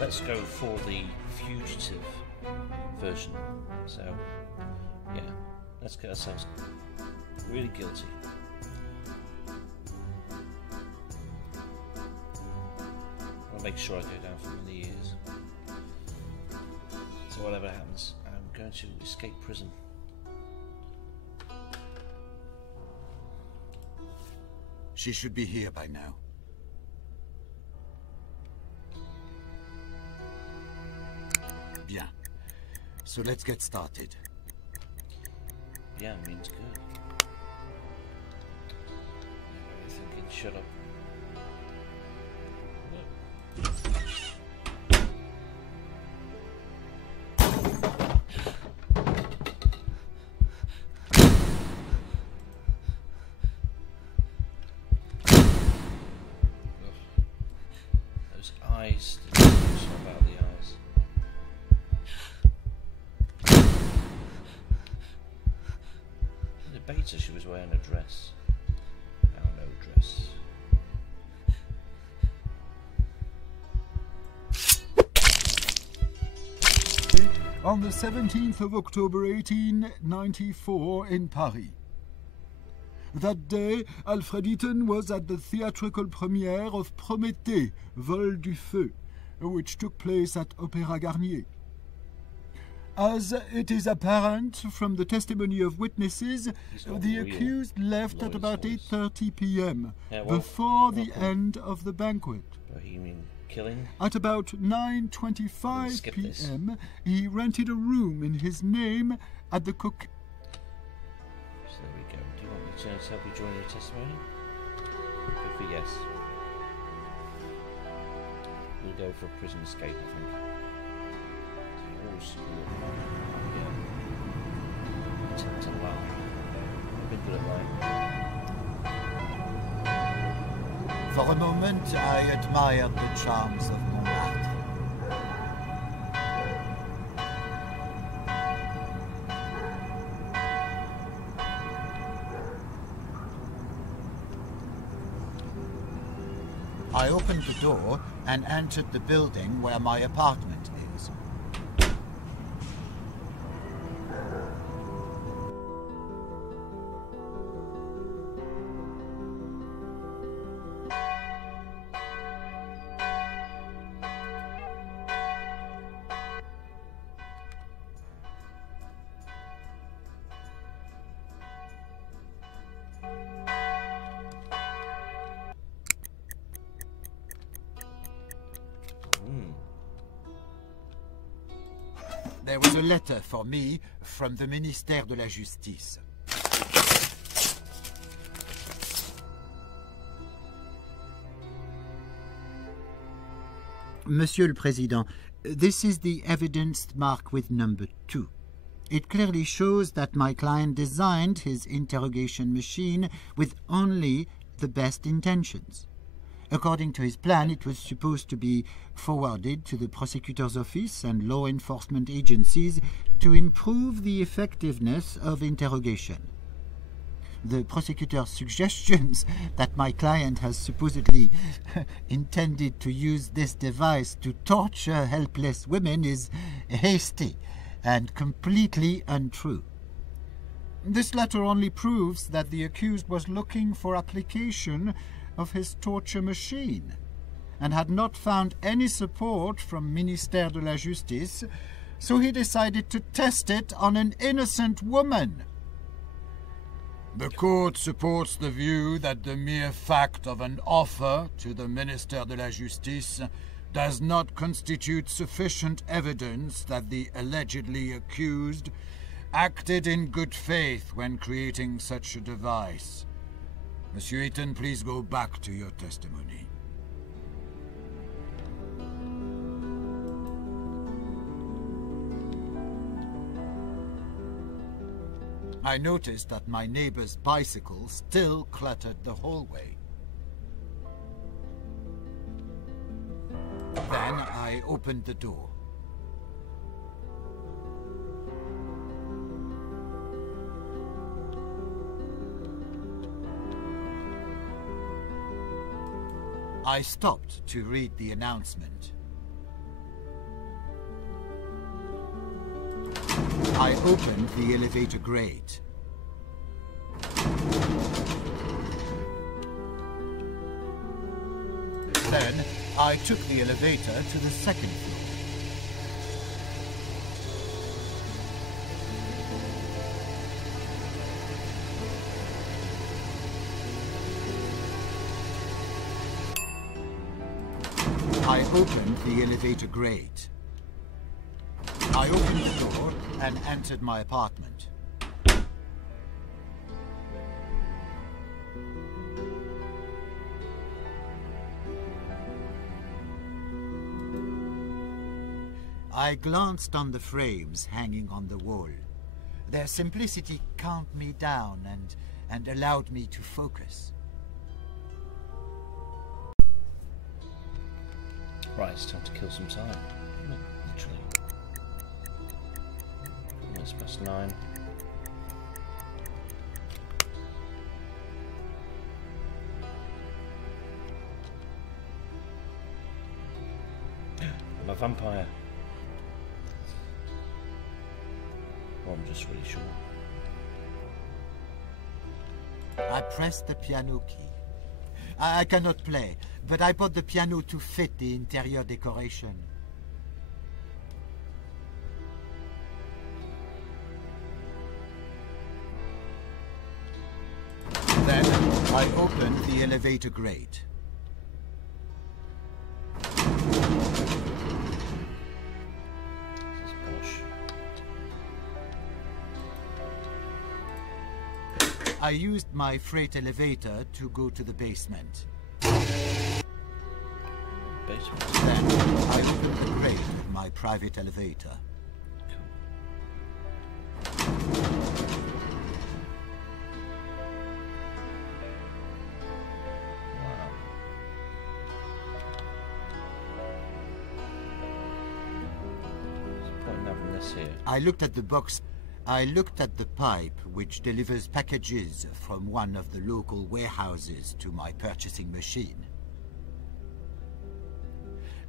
let's go for the fugitive version. So, yeah, let's get ourselves really guilty. I'll make sure I go down for many years. So whatever happens, I'm going to escape prison. She should be here by now. Bien. So let's get started. Yeah, means good. I'm thinking, shut up. Those eyes. Sorry about the eyes. The beta, she was wearing a dress. Oh, no dress. On the 17th of October 1894 in Paris. That day, Alfred Eaton was at the theatrical premiere of Prométhée, Vol du Feu, which took place at Opéra Garnier. As it is apparent from the testimony of witnesses, the accused left at about 8:30 p.m. before the end of the banquet. Bohemian Killing. At about 9:25 p.m., he rented a room in his name at the Cook. So there we go. Do you want me to help you join your testimony? Good for yes. We'll go for a prison escape, I think. Yeah. Attempt to lie. I've been good at lying. For a moment, I admired the charms of Montmartre. I opened the door and entered the building where my apartment is. There was a letter for me from the Ministère de la Justice. Monsieur le Président, this is the evidence marked with number 2. It clearly shows that my client designed his interrogation machine with only the best intentions. According to his plan, it was supposed to be forwarded to the prosecutor's office and law enforcement agencies to improve the effectiveness of interrogation. The prosecutor's suggestions that my client has supposedly intended to use this device to torture helpless women is hasty and completely untrue. This letter only proves that the accused was looking for application of his torture machine and had not found any support from Ministère de la Justice, so he decided to test it on an innocent woman. The court supports the view that the mere fact of an offer to the Ministère de la Justice does not constitute sufficient evidence that the allegedly accused acted in good faith when creating such a device. Monsieur Eaton, please go back to your testimony. I noticed that my neighbor's bicycle still cluttered the hallway. Then I opened the door. I stopped to read the announcement. I opened the elevator grate. Then, I took the elevator to the second floor. I opened the elevator grate. I opened the door and entered my apartment. I glanced on the frames hanging on the wall. Their simplicity calmed me down and allowed me to focus. Right, it's time to kill some time. Literally. It's past 9. I'm a vampire. Or I'm just really sure. I pressed the piano key. I cannot play, but I bought the piano to fit the interior decoration. Then I opened the elevator grate. This is posh. I used my freight elevator to go to the basement. Basement. Then I opened the grate with my private elevator. Wow. What's the point in having this here? I looked at the box. I looked at the pipe which delivers packages from one of the local warehouses to my purchasing machine.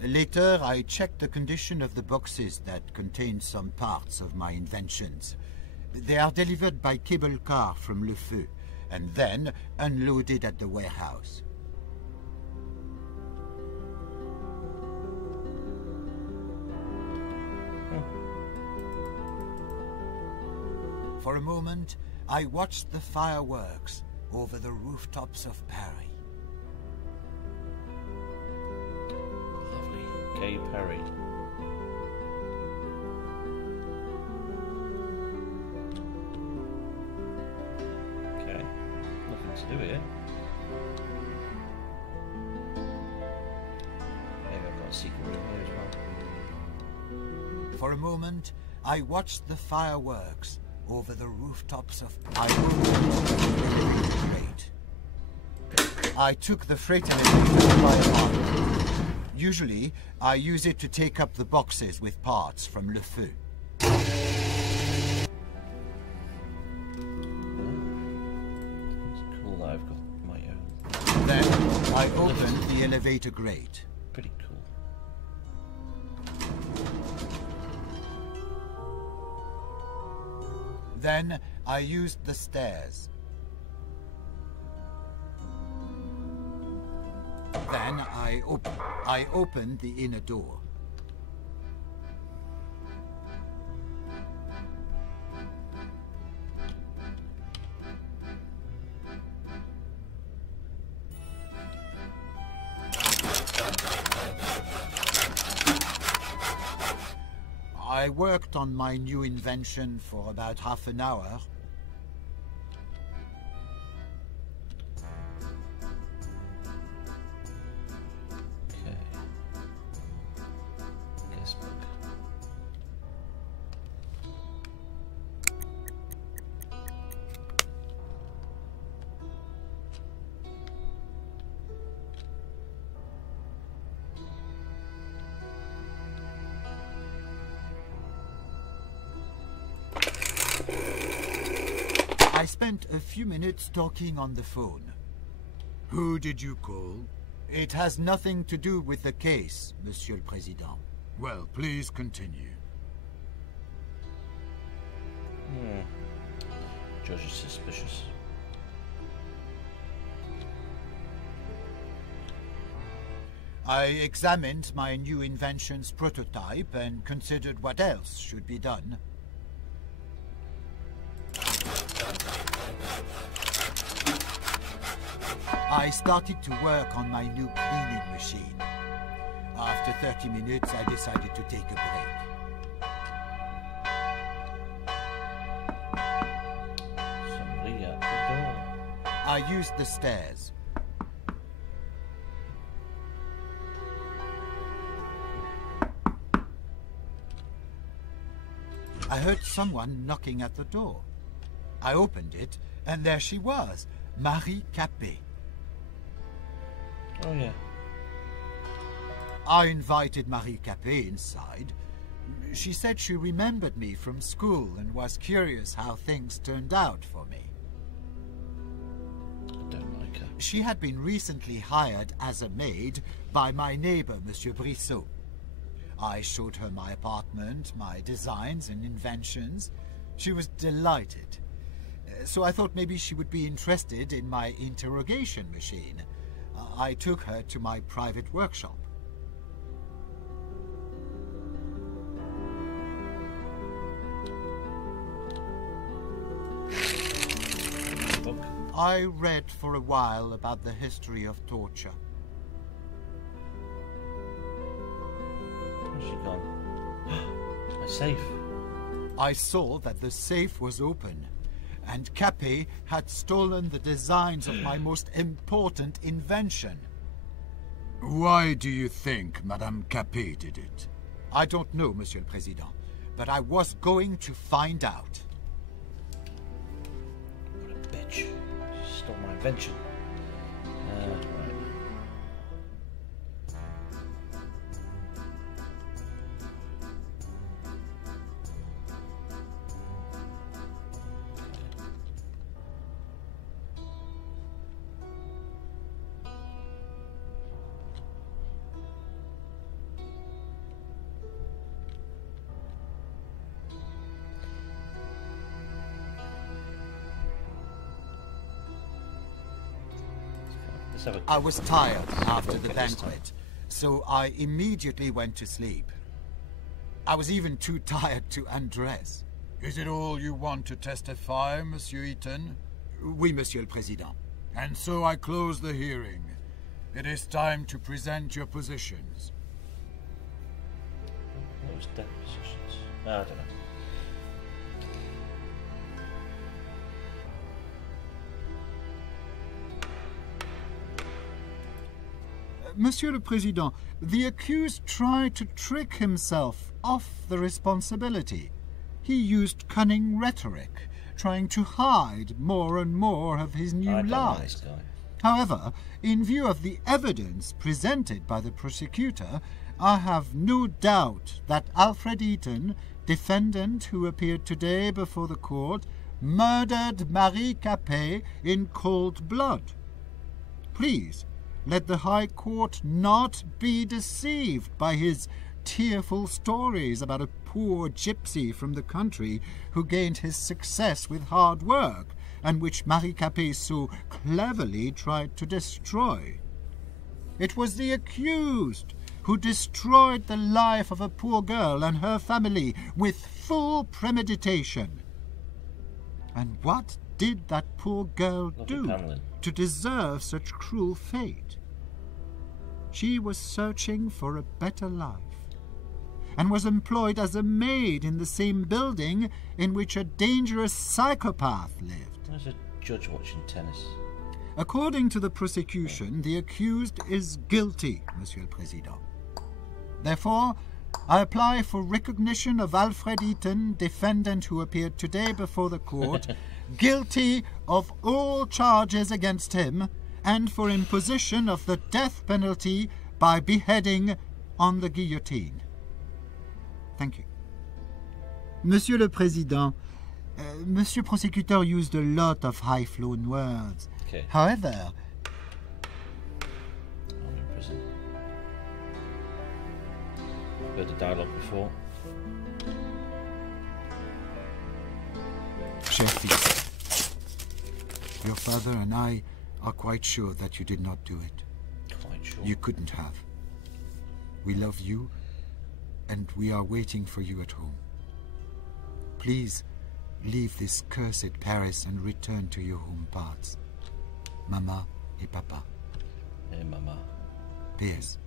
Later, I checked the condition of the boxes that contain some parts of my inventions. They are delivered by cable car from Le Feu, and then unloaded at the warehouse. For a moment, I watched the fireworks over the rooftops of Paris. Lovely. Gay parade. Okay. Nothing to do here. Maybe I've got a secret room here as well. For a moment, I watched the fireworks over the rooftops of Paris. I opened the elevator grate. I took the freight elevator to my apartment. Usually, I use it to take up the boxes with parts from Le Feu. It's cool that I've got my own. Then, I opened the elevator grate. Pretty cool. Then, I used the stairs. Then, I opened the inner door. I worked on my new invention for about half an hour. Okay. Guess book. I spent a few minutes talking on the phone. Who did you call? It has nothing to do with the case, Monsieur le Président. Well, please continue. Judge is suspicious. I examined my new invention's prototype and considered what else should be done. I started to work on my new cleaning machine. After 30 minutes, I decided to take a break. Somebody at the door. I used the stairs. I heard someone knocking at the door. I opened it, and there she was, Marie Capet. Oh yeah. I invited Marie Capet inside. She said she remembered me from school and was curious how things turned out for me. I don't like her. She had been recently hired as a maid by my neighbor, Monsieur Brissot. I showed her my apartment, my designs and inventions. She was delighted. So I thought maybe she would be interested in my interrogation machine. I took her to my private workshop. Book. I read for a while about the history of torture. Where's she gone? My safe. I saw that the safe was open, and Capet had stolen the designs of my most important invention. Why do you think Madame Capet did it? I don't know, Monsieur le Président, but I was going to find out. What a bitch. She stole my invention. Right. I was tired after the banquet, so I immediately went to sleep. I was even too tired to undress. Is it all you want to testify, Monsieur Eaton? Oui, Monsieur le Président. And so I close the hearing. It is time to present your positions. What was depositions? I don't know. Monsieur le Président, the accused tried to trick himself off the responsibility. He used cunning rhetoric, trying to hide more and more of his new I don't like lies. this guy. However, in view of the evidence presented by the prosecutor, I have no doubt that Alfred Eaton, defendant who appeared today before the court, murdered Marie Capet in cold blood. Please, let the High Court not be deceived by his tearful stories about a poor gypsy from the country who gained his success with hard work, and which Marie Capet so cleverly tried to destroy. It was the accused who destroyed the life of a poor girl and her family with full premeditation. And what did that poor girl do to deserve such cruel fate? She was searching for a better life, and was employed as a maid in the same building in which a dangerous psychopath lived. There's a judge watching tennis. According to the prosecution, the accused is guilty, Monsieur le Président. Therefore, I apply for recognition of Alfred Eaton, defendant who appeared today before the court, guilty of all charges against him, and for imposition of the death penalty by beheading on the guillotine. Thank you. Monsieur le Président, Monsieur Prosecutor used a lot of high-flown words. Okay. However, I'm in prison. Heard the dialogue before. cher fils, Your father and I are quite sure that you did not do it. Quite sure. You couldn't have. We love you, and we are waiting for you at home. Please, leave this cursed Paris and return to your home parts. Mama et Papa. Hey, Mama. P.S.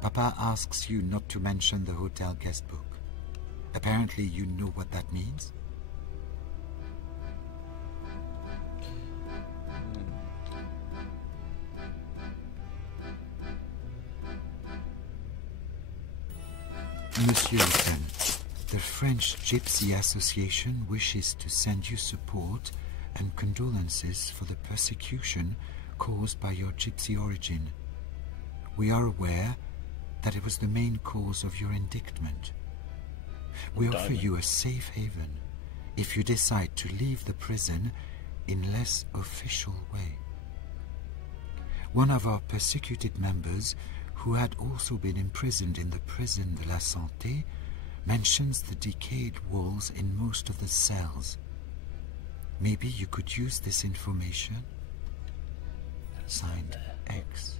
Papa asks you not to mention the hotel guest book. Apparently you know what that means? Monsieur Pen, the French Gypsy Association wishes to send you support and condolences for the persecution caused by your gypsy origin. We are aware that it was the main cause of your indictment. We offer you a safe haven if you decide to leave the prison in less official way. One of our persecuted members, who had also been imprisoned in the prison de la Santé, mentions the decayed walls in most of the cells. Maybe you could use this information? Signed, X.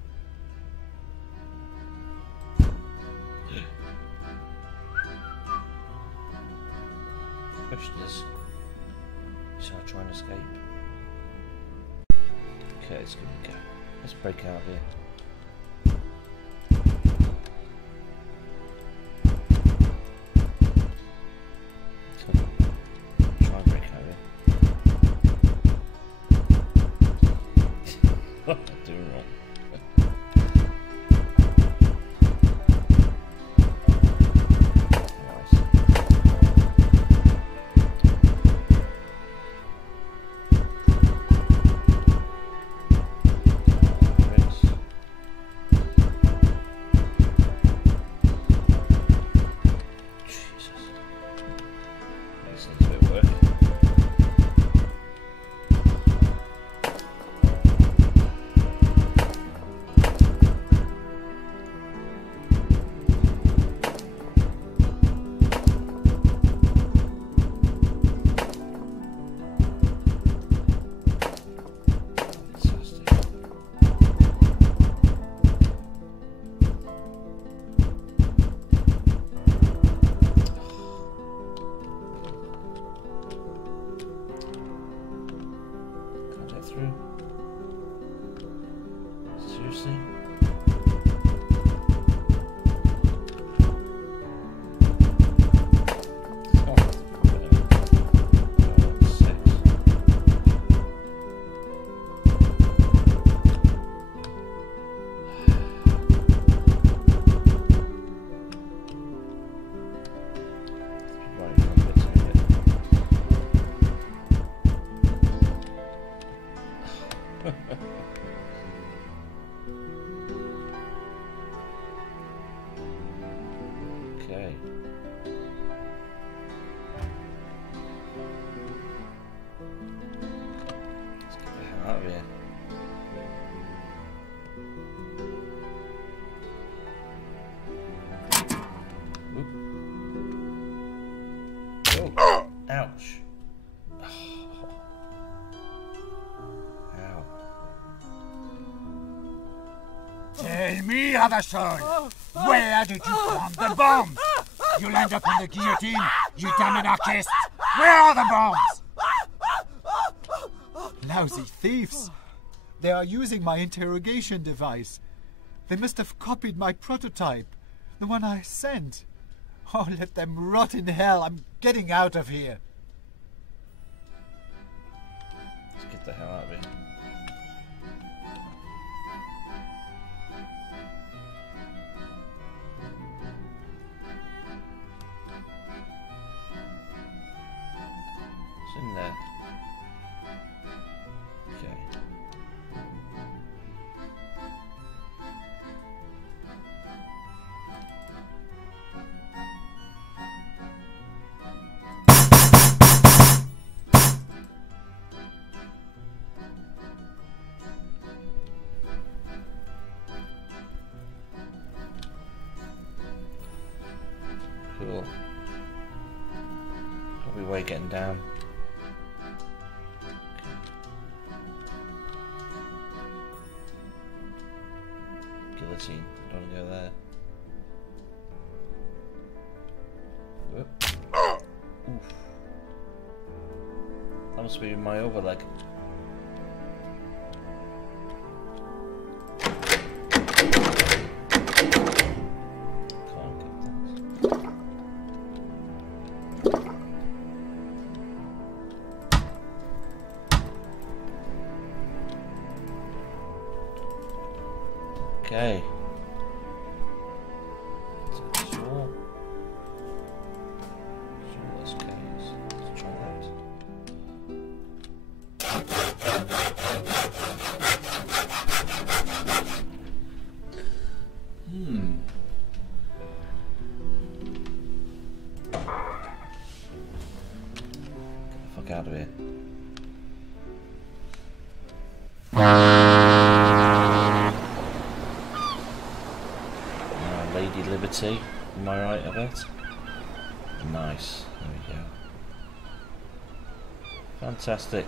Push this. Shall I try and escape? Okay, let's go. Let's break out of here. Try and break out of here. What am I doing wrong? Seriously? Okay. Let's get the hell out of here. Oop. Oh, ouch. Ow. Tell me, Havashol, where did you plant the bombs? You'll end up on the guillotine, you damn anarchist! Where are the bombs? Lousy thieves! They are using my interrogation device. They must have copied my prototype, the one I sent. Oh, let them rot in hell. I'm getting out of here. Let's get the hell out of here. In there. Okay. Cool. Probably way getting down. guillotine. I don't want to go there. Whoop. Oof. That must be my overleg. Okay. Let's try that. Get the fuck out of here. Lady Liberty, am I right of it? Nice, there we go. Fantastic.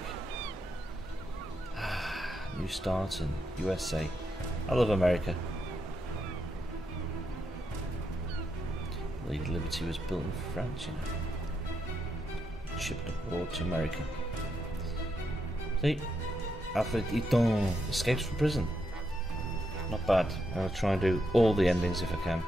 New start in USA. I love America. Lady Liberty was built in France, you know. Shipped abroad to America. See? Alfred Eaton escapes from prison. Not bad. I'll try and do all the endings if I can.